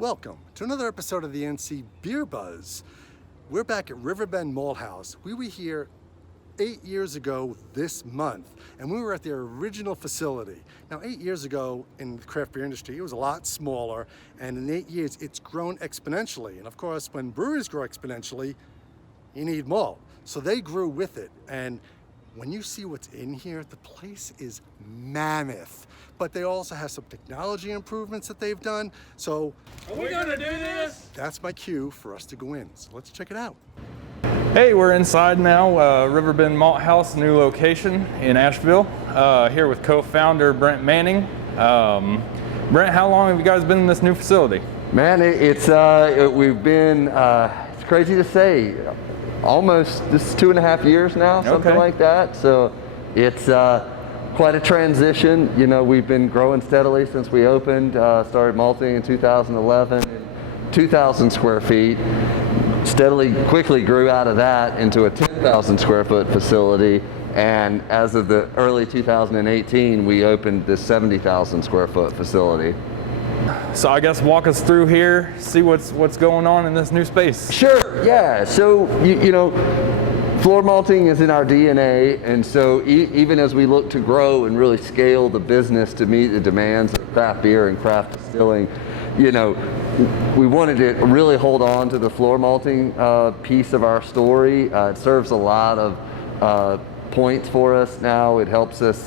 Welcome to another episode of the NCBeerBuzz. We're back at Riverbend Malt House. We were here 8 years ago this month, and we were at their original facility. Now, 8 years ago in the craft beer industry, it was a lot smaller, and in 8 years, it's grown exponentially. And of course, when breweries grow exponentially, you need malt. So they grew with it. And when you see what's in here, the place is mammoth. But they also have some technology improvements that they've done. So, are we gonna do this? That's my cue for us to go in. So let's check it out. Hey, we're inside now, Riverbend Malt House, new location in Asheville. Here with co-founder Brent Manning. Brent, how long have you guys been in this new facility? Man, we've been, it's crazy to say, almost, this is 2.5 years now, something like that. So it's quite a transition. You know, we've been growing steadily since we opened, started malting in 2011, 2,000 square feet. Quickly grew out of that into a 10,000 square foot facility. And as of the early 2018, we opened this 70,000 square foot facility. So I guess walk us through here, see what's going on in this new space. Sure, yeah. So, you know, floor malting is in our DNA, and so even as we look to grow and really scale the business to meet the demands of craft beer and craft distilling, you know, we wanted to really hold on to the floor malting piece of our story. It serves a lot of points for us now. It helps us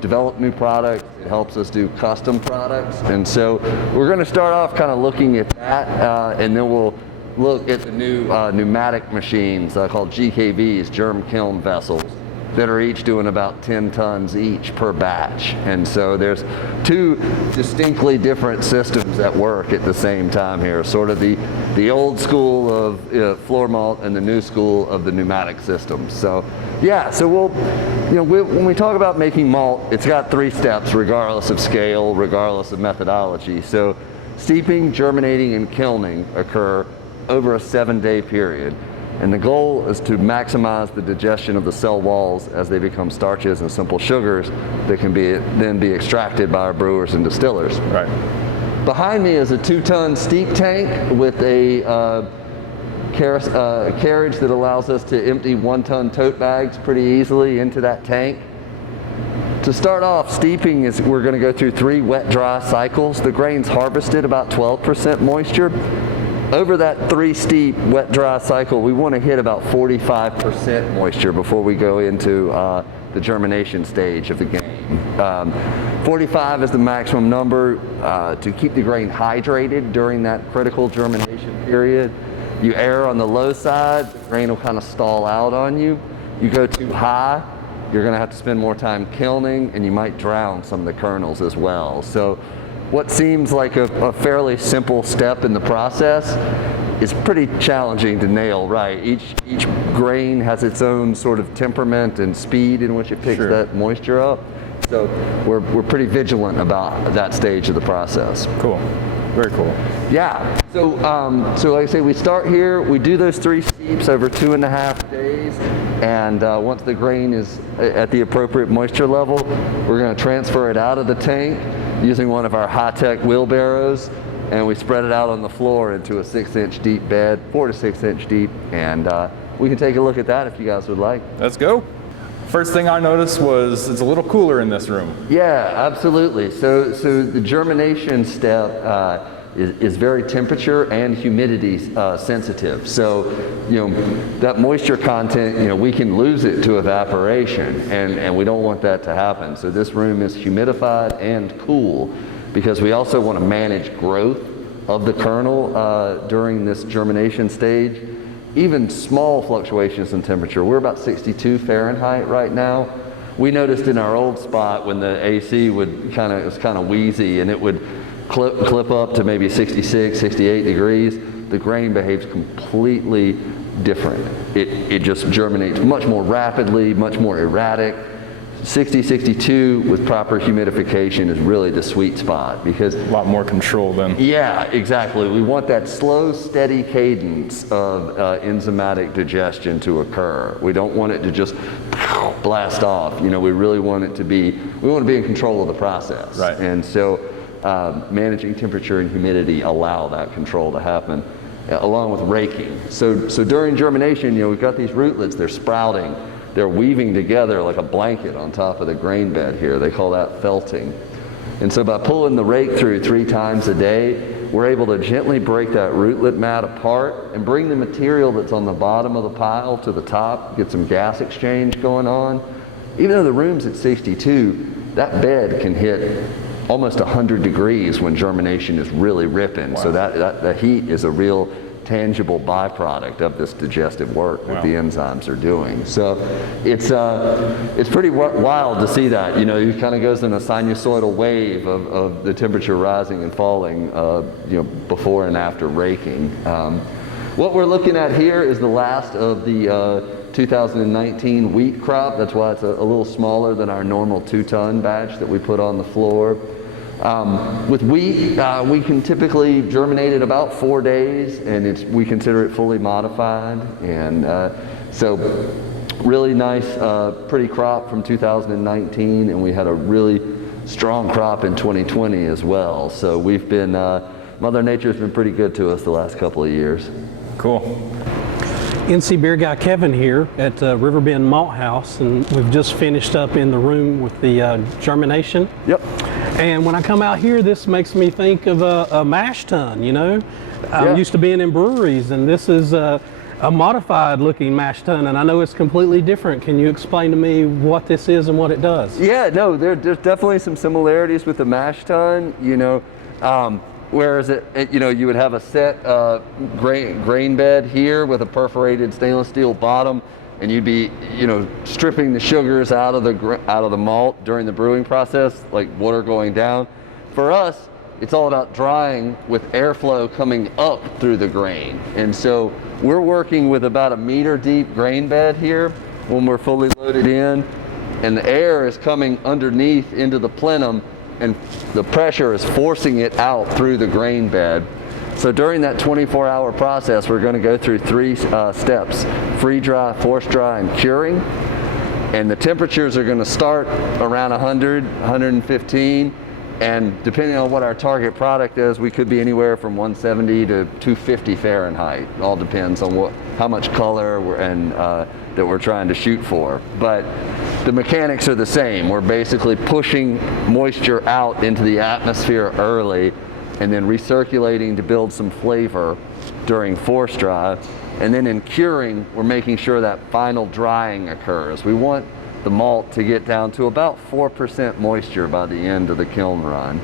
develop new products. It helps us do custom products. And so we're going to start off kind of looking at that, and then we'll look at the new pneumatic machines called GKVs, germ kiln vessels, that are each doing about 10 tons each per batch. And so there's two distinctly different systems at work at the same time here, sort of the old school of floor malt and the new school of the pneumatic systems. So yeah, so when we talk about making malt, it's got 3 steps regardless of scale, regardless of methodology. So steeping, germinating, and kilning occur over a 7-day period. And the goal is to maximize the digestion of the cell walls as they become starches and simple sugars that can then be extracted by our brewers and distillers. Right. Behind me is a 2-ton steep tank with a carriage that allows us to empty 1-ton tote bags pretty easily into that tank. To start off, steeping is we're going to go through 3 wet-dry cycles. The grain's harvested about 12% moisture. Over that 3 steep wet-dry cycle, we want to hit about 45% moisture before we go into the germination stage of the game. 45 is the maximum number to keep the grain hydrated during that critical germination period. You err on the low side, the grain will kind of stall out on you. You go too high, you're going to have to spend more time kilning, and you might drown some of the kernels as well. So what seems like a fairly simple step in the process is pretty challenging to nail right. Each grain has its own sort of temperament and speed in which it picks that moisture up. So we're pretty vigilant about that stage of the process. Cool. Very cool. Yeah. So like I say, we start here. We do those 3 steeps over 2.5 days, and once the grain is at the appropriate moisture level, we're going to transfer it out of the tank using one of our high-tech wheelbarrows, and we spread it out on the floor into a 6-inch deep bed, 4 to 6 inch deep, and we can take a look at that if you guys would like. Let's go. First thing I noticed was it's a little cooler in this room. Yeah, absolutely. So the germination step is very temperature and humidity sensitive. So, you know, that moisture content, you know, we can lose it to evaporation, and we don't want that to happen. So this room is humidified and cool because we also want to manage growth of the kernel during this germination stage. Even small fluctuations in temperature. We're about 62 Fahrenheit right now. We noticed in our old spot when the AC it was kind of wheezy, and it would clip up to maybe 66, 68 degrees. The grain behaves completely different. It just germinates much more rapidly, much more erratic. 60, 62 with proper humidification is really the sweet spot because a lot more control then. Yeah, exactly. We want that slow, steady cadence of enzymatic digestion to occur. We don't want it to just blast off. You know, we really want it to be, we want to be in control of the process. Right. And so managing temperature and humidity allow that control to happen, along with raking. So during germination, we've got these rootlets, they're sprouting, they're weaving together like a blanket on top of the grain bed here. They call that felting. And so by pulling the rake through 3 times a day, we're able to gently break that rootlet mat apart and bring the material that's on the bottom of the pile to the top, get some gas exchange going on. Even though the room's at 62, that bed can hit almost 100 degrees when germination is really ripping. Wow. So that heat is a real tangible byproduct of this digestive work that the enzymes are doing. So it's pretty wild to see that. It kind of goes in a sinusoidal wave of the temperature rising and falling, before and after raking. What we're looking at here is the last of the 2019 wheat crop. That's why it's a little smaller than our normal 2-ton batch that we put on the floor. With wheat, we can typically germinate in about 4 days, and we consider it fully modified. And so really nice, pretty crop from 2019, and we had a really strong crop in 2020 as well. So we've been, Mother Nature's been pretty good to us the last couple of years. Cool. NC Beer Guy Kevin here at Riverbend Malt House, and we've just finished up in the room with the germination. Yep. And when I come out here, this makes me think of a mash tun, I'm used to being in breweries, and this is a modified looking mash tun, and I know it's completely different. Can you explain to me what this is and what it does? Yeah, no, there's definitely some similarities with the mash tun, whereas you would have a set grain bed here with a perforated stainless steel bottom, and you'd be, stripping the sugars out of the malt during the brewing process, like water going down. For us, it's all about drying with airflow coming up through the grain. And so we're working with about a meter deep grain bed here when we're fully loaded in, and the air is coming underneath into the plenum, and the pressure is forcing it out through the grain bed. So during that 24-hour process, we're going to go through 3 steps: free dry, force dry, and curing. And the temperatures are going to start around 100, 115, and depending on what our target product is, we could be anywhere from 170 to 250 Fahrenheit. It all depends on how much color that we're trying to shoot for. But the mechanics are the same. We're basically pushing moisture out into the atmosphere early, and then recirculating to build some flavor during force dry. And then in curing, we're making sure that final drying occurs. We want the malt to get down to about 4% moisture by the end of the kiln run.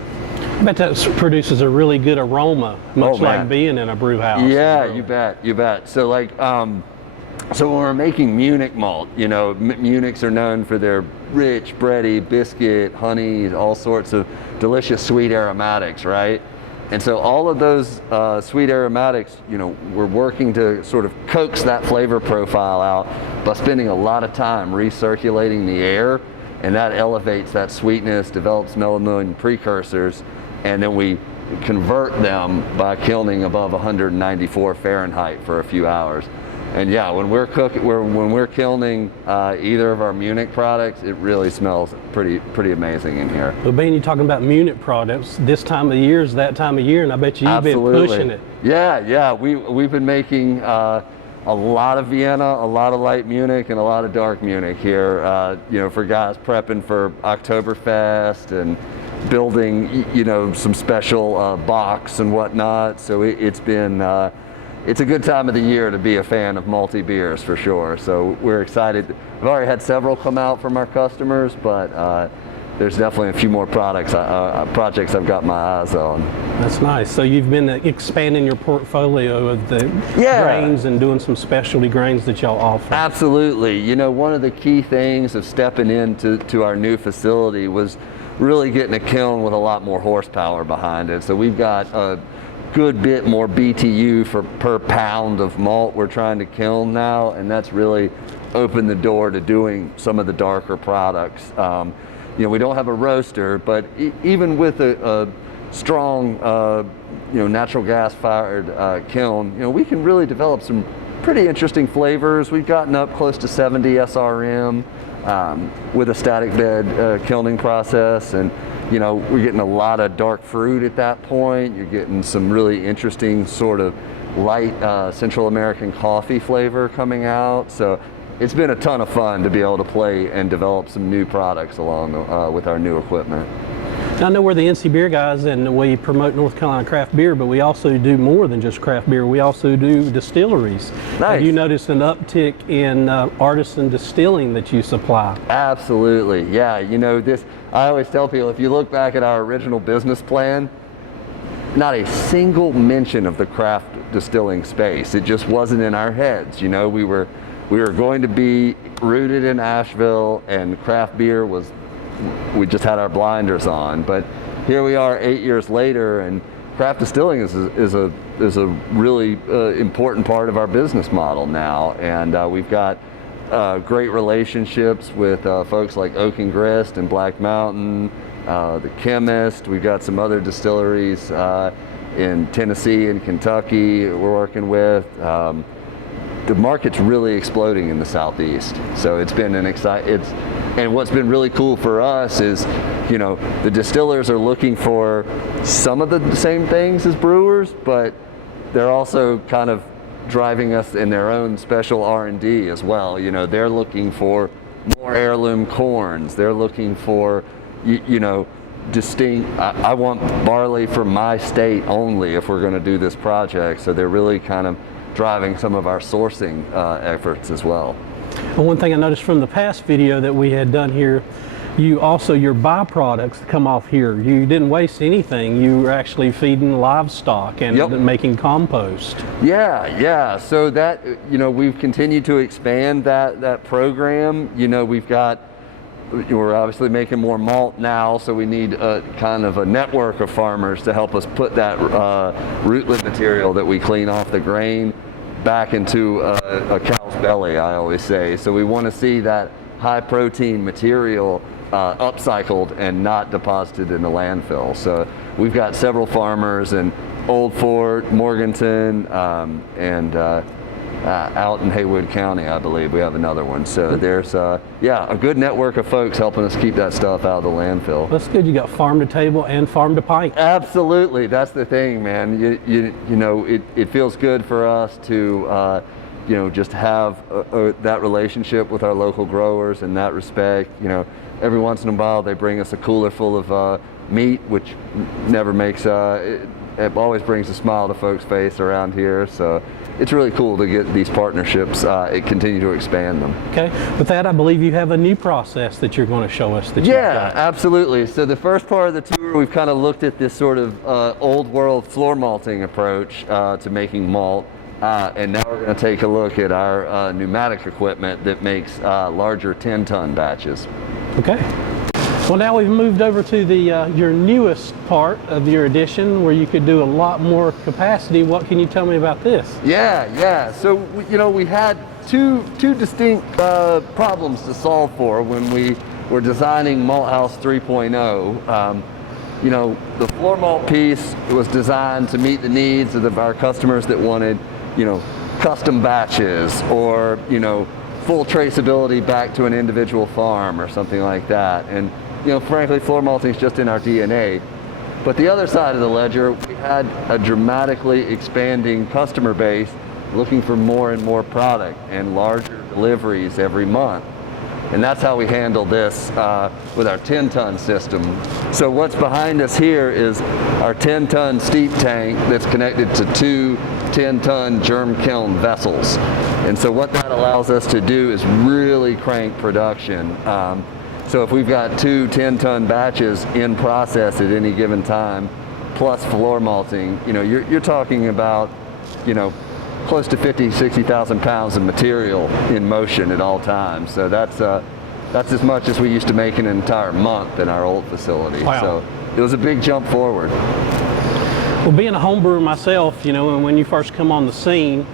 I bet that produces a really good aroma, much like being in a brew house. Yeah, you bet. So so when we're making Munich malt, Munichs are known for their rich, bready, biscuit, honey, all sorts of delicious sweet aromatics, right? And so all of those sweet aromatics, we're working to sort of coax that flavor profile out by spending a lot of time recirculating the air, and that elevates that sweetness, develops melamine precursors, and then we convert them by kilning above 194 Fahrenheit for a few hours. And yeah, when we're kilning either of our Munich products, it really smells pretty amazing in here. Well, being you're talking about Munich products, this time of year is that time of year, and I bet you've been pushing it. Yeah, we've been making a lot of Vienna, a lot of light Munich, and a lot of dark Munich here. For guys prepping for Oktoberfest and building, some special box and whatnot. So it's been. It's a good time of the year to be a fan of malty beers for sure. So we're excited. We've already had several come out from our customers, but there's definitely a few more projects I've got my eyes on. That's nice. So you've been expanding your portfolio of the grains and doing some specialty grains that y'all offer. Absolutely. One of the key things of stepping into our new facility was really getting a kiln with a lot more horsepower behind it. So we've got a good bit more BTU per pound of malt we're trying to kiln now, and that's really opened the door to doing some of the darker products. We don't have a roaster, but even with a strong, natural gas fired kiln, we can really develop some pretty interesting flavors. We've gotten up close to 70 SRM with a static bed kilning process, and you know, we're getting a lot of dark fruit at that point. You're getting some really interesting sort of light Central American coffee flavor coming out. So it's been a ton of fun to be able to play and develop some new products along with our new equipment. I know we're the NC Beer Guys and we promote North Carolina craft beer, but we also do more than just craft beer. We also do distilleries. Nice. Have you noticed an uptick in artisan distilling that you supply? Absolutely, yeah. You know, I always tell people, if you look back at our original business plan, not a single mention of the craft distilling space. It just wasn't in our heads. You know, we were going to be rooted in Asheville, and craft beer was, we just had our blinders on. But here we are 8 years later, and craft distilling is a really important part of our business model now. And we've got great relationships with folks like Oak and Grist and Black Mountain, the Chemist. We've got some other distilleries in Tennessee and Kentucky we're working with. The market's really exploding in the Southeast. So it's been an and what's been really cool for us is, you know, the distillers are looking for some of the same things as brewers, but they're also kind of driving us in their own special R&D as well. You know, they're looking for more heirloom corns. They're looking for, you know, distinct, I want barley from my state only if we're going to do this project. So they're really kind of driving some of our sourcing efforts as well. Well, one thing I noticed from the past video that we had done here, you also, your byproducts come off here. You didn't waste anything. You were actually feeding livestock and making compost. Yeah. So that, you know, we've continued to expand that program. You know, we're obviously making more malt now, so we need a kind of a network of farmers to help us put that rootlet material that we clean off the grain back into a cow's belly, I always say. So we want to see that high protein material upcycled and not deposited in the landfill. So we've got several farmers in Old Fort, Morganton, and out in Haywood County, I believe we have another one. So there's a good network of folks helping us keep that stuff out of the landfill. That's good. You got farm to table and farm to pint. Absolutely, that's the thing, man. You know, it feels good for us to you know, just have that relationship with our local growers in that respect. You know, every once in a while they bring us a cooler full of meat, which never makes it always brings a smile to folks' face around here. So it's really cool to get these partnerships, continue to expand them. Okay, with that I believe you have a new process that you're going to show us. Yeah, absolutely. So the first part of the tour, we've kind of looked at this sort of old world floor malting approach to making malt. And now we're going to take a look at our pneumatic equipment that makes larger 10-ton batches. Okay. Well, now we've moved over to the your newest part of your addition, where you could do a lot more capacity. What can you tell me about this? Yeah. So you know, we had two distinct problems to solve for when we were designing Malt House 3.0. You know, the floor malt piece was designed to meet the needs of our customers that wanted, you know, custom batches, or, you know, full traceability back to an individual farm or something like that. And, you know, frankly, floor malting is just in our DNA. But the other side of the ledger, we had a dramatically expanding customer base looking for more and more product and larger deliveries every month. And that's how we handle this with our 10-ton system. So what's behind us here is our 10-ton steep tank that's connected to two 10-ton germ kiln vessels. And so what that allows us to do is really crank production. So if we've got two 10-ton batches in process at any given time, plus floor malting, you know, you're talking about, you know, close to 60,000 pounds of material in motion at all times. So that's as much as we used to make in an entire month in our old facility. Wow. So it was a big jump forward. Well, being a home brewer myself, you know, and when you first come on the scene,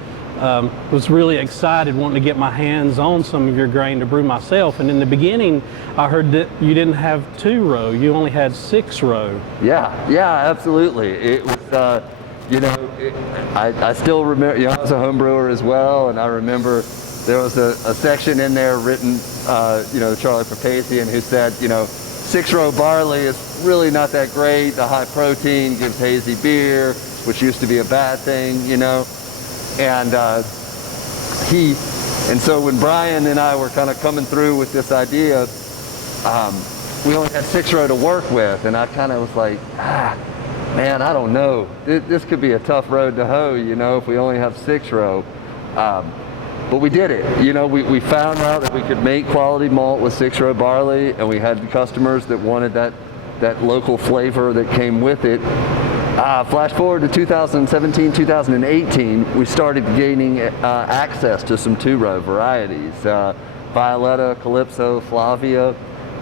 was really excited wanting to get my hands on some of your grain to brew myself. And in the beginning, I heard that you didn't have 2-row, you only had 6-row. Yeah, absolutely. It was, you know, I still remember, you know, I was a home brewer as well, and I remember there was a section in there written, you know, Charlie Papazian, who said, you know, 6-row barley is really not that great. The high protein gives hazy beer, which used to be a bad thing, you know. And so when Brian and I were kind of coming through with this idea, we only had 6-row to work with, and I kind of was like, man, I don't know. This could be a tough road to hoe, you know, if we only have 6-row. But we did it. You know, we found out that we could make quality malt with 6-row barley, and we had customers that wanted that local flavor that came with it. Flash forward to 2017, 2018, we started gaining access to some 2-row varieties, Violetta, Calypso, Flavia,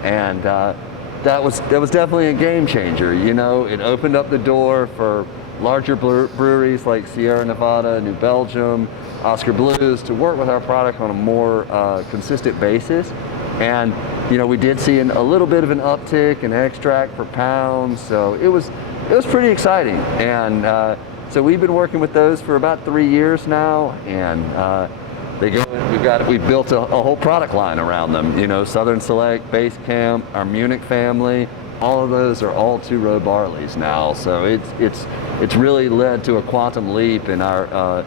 and that was definitely a game changer. You know, it opened up the door for larger breweries like Sierra Nevada, New Belgium, Oscar Blues to work with our product on a more consistent basis. And you know, we did see a little bit of an uptick in extract per pound, so it was pretty exciting. And so we've been working with those for about 3 years now, and we've built a whole product line around them. You know, Southern Select, Base Camp, our Munich family, all of those are all 2-row barleys now. So it's really led to a quantum leap in our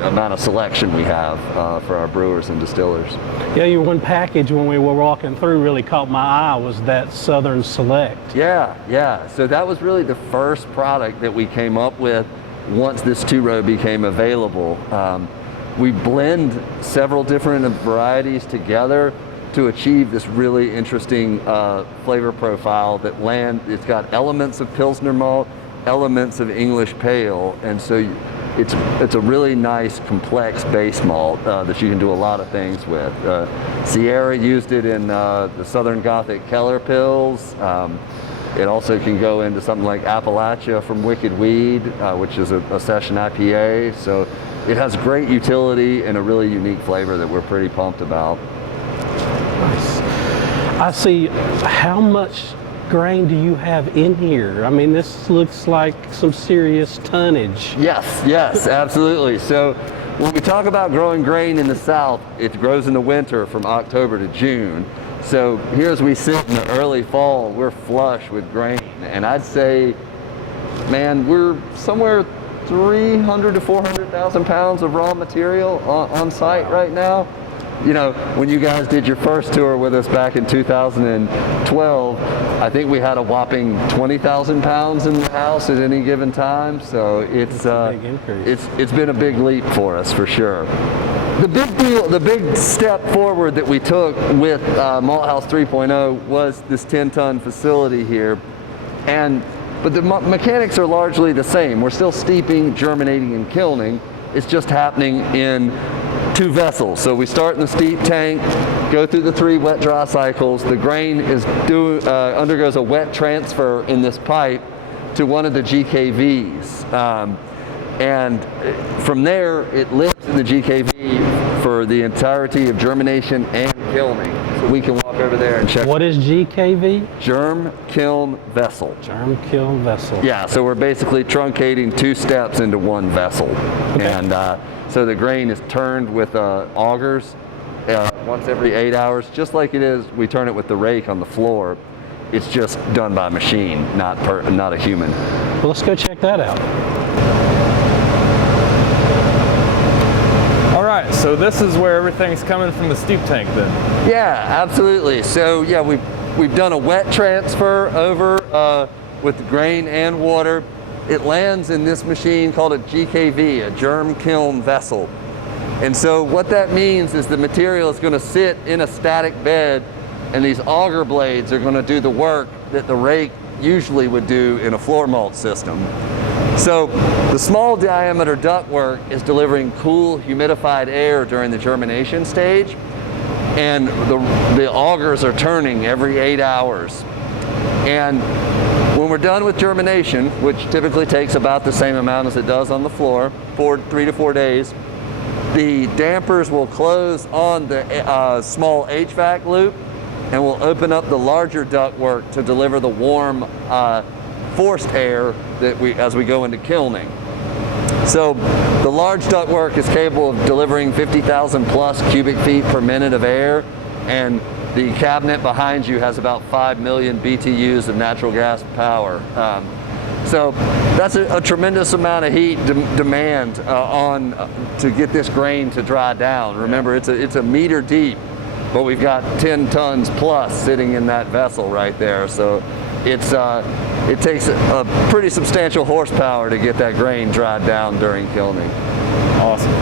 amount of selection we have for our brewers and distillers. Yeah, your one package when we were walking through really caught my eye was that Southern Select. Yeah. So that was really the first product that we came up with once this 2-row became available. We blend several different varieties together to achieve this really interesting flavor profile that it's got elements of Pilsner malt, elements of English pale, and so it's a really nice complex base malt that you can do a lot of things with. Sierra used it in the Southern Gothic Keller Pills. It also can go into something like Appalachia from Wicked Weed, which is a session IPA. So it has great utility and a really unique flavor that we're pretty pumped about. Nice. I see. How much grain do you have in here? I mean, this looks like some serious tonnage. Yes, absolutely. So when we talk about growing grain in the South, it grows in the winter from October to June. So here as we sit in the early fall, we're flush with grain. And I'd say, man, we're somewhere 300 to 400,000 pounds of raw material on site right now. You know, when you guys did your first tour with us back in 2012, I think we had a whopping 20,000 pounds in the house at any given time. So it's a big increase. It's been a big leap for us for sure. The big step forward that we took with Malt House 3.0 was this 10-ton facility here, but the mechanics are largely the same. We're still steeping, germinating, and kilning. It's just happening in 2 vessels. So we start in the steep tank, go through the 3 wet-dry cycles. The grain undergoes a wet transfer in this pipe to one of the GKVs. And from there, it lives in the GKV for the entirety of germination and kilning. So we can walk over there and check. What is GKV? Germ kiln vessel. Germ kiln vessel. Yeah, so we're basically truncating 2 steps into 1 vessel. Okay. And so the grain is turned with augers once every 8 hours, just like it is. We turn it with the rake on the floor. It's just done by machine, not a human. Well, let's go check that out. All right, so this is where everything's coming from the steep tank then? Yeah, absolutely. So yeah, we've done a wet transfer over with the grain and water. It lands in this machine called a GKV, a germ kiln vessel. And so what that means is the material is going to sit in a static bed, and these auger blades are going to do the work that the rake usually would do in a floor malt system. So the small diameter ductwork is delivering cool, humidified air during the germination stage, and the augers are turning every 8 hours. And when we're done with germination, which typically takes about the same amount as it does on the floor, 3 to 4 days, the dampers will close on the small HVAC loop, and we'll open up the larger ductwork to deliver the warm, forced air as we go into kilning. So the large ductwork is capable of delivering 50,000 plus cubic feet per minute of air, and The cabinet behind you has about 5 million BTUs of natural gas power. So that's a tremendous amount of heat demand to get this grain to dry down. Remember, it's a meter deep, but we've got 10 tons plus sitting in that vessel right there. So it takes a pretty substantial horsepower to get that grain dried down during kilning. Awesome.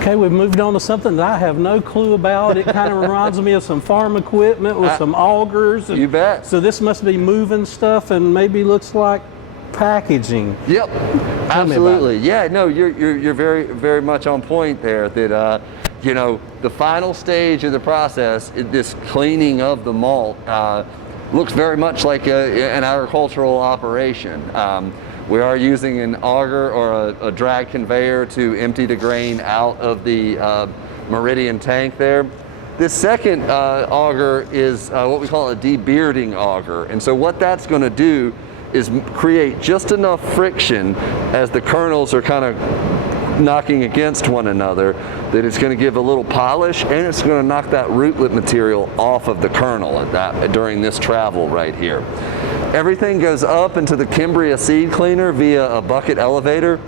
Okay, we've moved on to something that I have no clue about. It kind of reminds me of some farm equipment with some augers. You bet. So this must be moving stuff and maybe looks like packaging. Yep, absolutely. Yeah, no, you're very, very much on point there. That you know, the final stage of the process, this cleaning of the malt, looks very much like an agricultural operation. We are using an auger or a drag conveyor to empty the grain out of the meridian tank there. This second auger is what we call a debearding auger. And so what that's going to do is create just enough friction as the kernels are kind of knocking against one another that it's going to give a little polish, and it's going to knock that rootlet material off of the kernel during this travel right here. Everything goes up into the Cambria seed cleaner via a bucket elevator,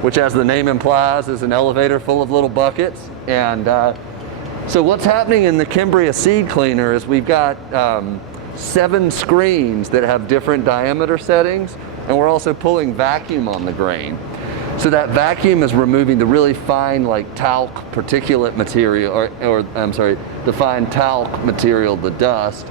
which, as the name implies, is an elevator full of little buckets. And so what's happening in the Cambria seed cleaner is we've got 7 screens that have different diameter settings, and we're also pulling vacuum on the grain. So that vacuum is removing the really fine, like talc particulate material, or I'm sorry, the fine talc material, the dust,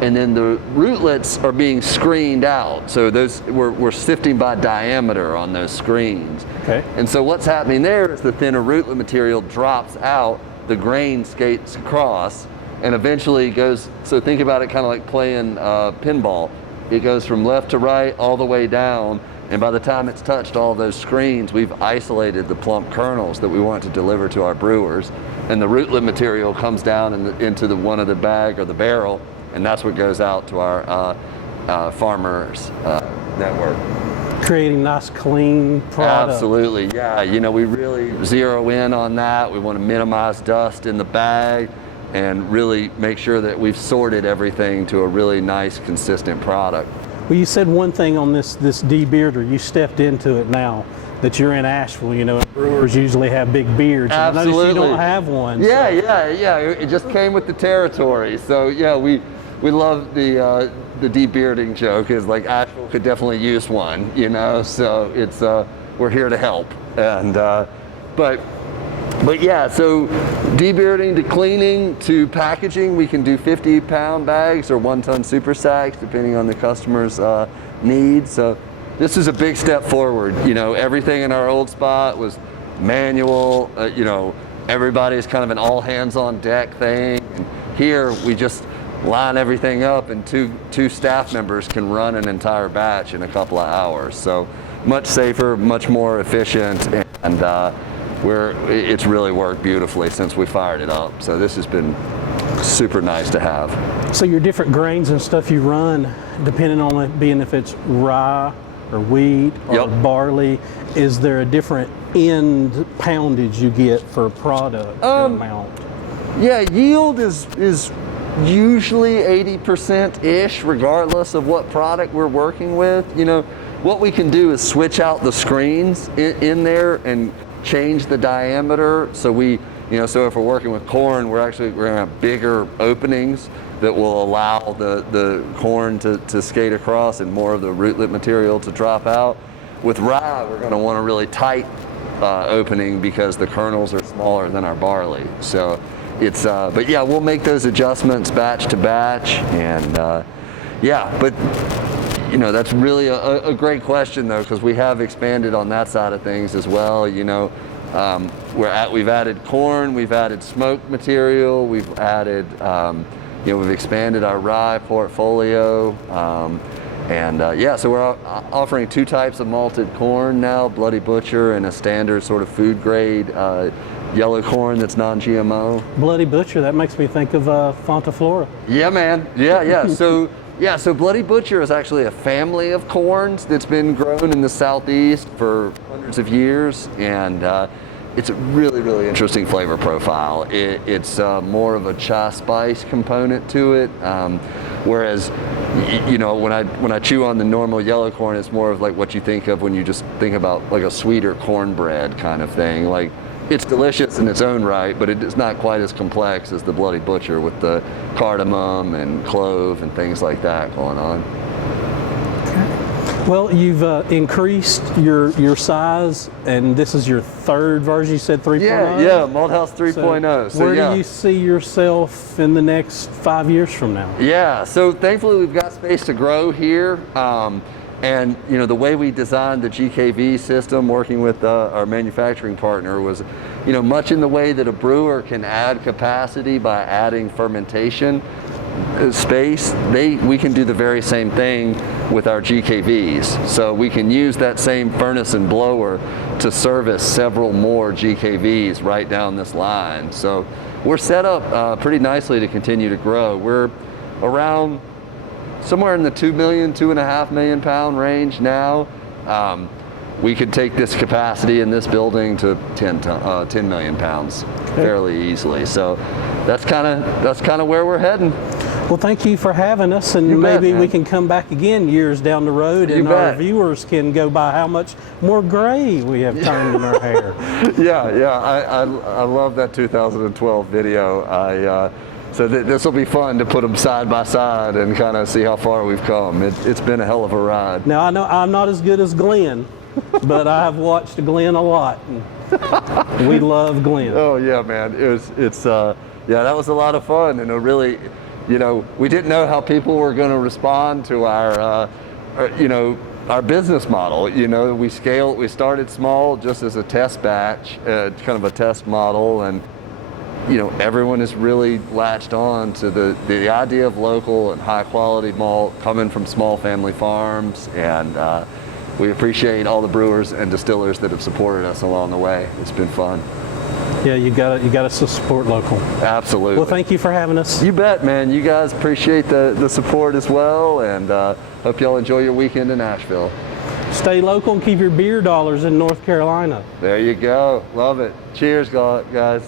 and then the rootlets are being screened out. So those we're sifting by diameter on those screens. Okay. And so what's happening there is the thinner rootlet material drops out, the grain skates across, and eventually goes. So think about it kind of like playing pinball. It goes from left to right all the way down. And by the time it's touched all those screens, we've isolated the plump kernels that we want to deliver to our brewers. And the rootlet material comes down into one of the bag or the barrel, and that's what goes out to our farmers network. Creating nice, clean product. Absolutely, yeah. You know, we really zero in on that. We want to minimize dust in the bag and really make sure that we've sorted everything to a really nice, consistent product. Well, you said one thing on this debearder. You stepped into it now that you're in Asheville. You know, brewers usually have big beards. Absolutely. I noticed you don't have one. Yeah, yeah. It just came with the territory. So yeah, we love the debearding joke. Is like Asheville could definitely use one. You know, so it's we're here to help. And but yeah, so debearding to cleaning to packaging, we can do 50-pound bags or 1-ton super sacks, depending on the customer's needs. So this is a big step forward. You know, everything in our old spot was manual. You know, everybody's kind of an all hands on deck thing. And here we just line everything up, and two staff members can run an entire batch in a couple of hours. So much safer, much more efficient, and it's really worked beautifully since we fired it up. So this has been super nice to have. So your different grains and stuff you run, depending on it being if it's rye or wheat or barley, is there a different end poundage you get for a product amount? Yeah, yield is usually 80%-ish, regardless of what product we're working with. You know, what we can do is switch out the screens in there and change the diameter. So so if we're working with corn, we're gonna have bigger openings that will allow the corn to skate across and more of the rootlet material to drop out. With rye, we're gonna want a really tight opening because the kernels are smaller than our barley. So it's, but yeah, we'll make those adjustments batch to batch, and yeah, but you know, that's really a great question though, because we have expanded on that side of things as well. You know, we've added corn, we've added smoked material, we've added, we've expanded our rye portfolio, yeah, so we're offering 2 types of malted corn now, Bloody Butcher and a standard sort of food grade yellow corn that's non-GMO. Bloody Butcher, that makes me think of Fontaflora. Yeah, man. Yeah. So Bloody Butcher is actually a family of corns that's been grown in the Southeast for hundreds of years, and it's a really, really interesting flavor profile. It's more of a chai spice component to it, whereas, you know, when I chew on the normal yellow corn, it's more of like what you think of when you just think about like a sweeter cornbread kind of thing. Like, it's delicious in its own right, but it's not quite as complex as the Bloody Butcher with the cardamom and clove and things like that going on. Well, you've increased your size, and this is your third version. You said 3.0? Yeah, Malt House 3.0. So where do you see yourself in the next 5 years from now? Yeah, so thankfully we've got space to grow here. And you know, the way we designed the GKV system, working with our manufacturing partner, was, you know, much in the way that a brewer can add capacity by adding fermentation space, we can do the very same thing with our GKVs. So we can use that same furnace and blower to service several more GKVs right down this line. So we're set up pretty nicely to continue to grow. We're around somewhere in the 2 million, 2.5 million pound range now. We could take this capacity in this building to 10 million pounds fairly easily. So that's kind of where we're heading. Well, thank you for having us, and maybe we can come back again years down the road, and our viewers can go by how much more gray we have turned in our hair. I love that 2012 video. So this will be fun to put them side by side and kind of see how far we've come. It's been a hell of a ride. Now, I know I'm not as good as Glenn, but I have watched Glenn a lot. We love Glenn. Oh yeah, man. Yeah, that was a lot of fun, and really, you know, we didn't know how people were going to respond to our business model. You know, we started small just as a test batch, kind of a test model, and you know, everyone is really latched on to the idea of local and high quality malt coming from small family farms, and we appreciate all the brewers and distillers that have supported us along the way. It's been fun. Yeah, you got to support local. Absolutely. Well, thank you for having us. You bet, man. You guys appreciate the support as well, and hope y'all enjoy your weekend in Asheville. Stay local and keep your beer dollars in North Carolina. There you go. Love it. Cheers, guys.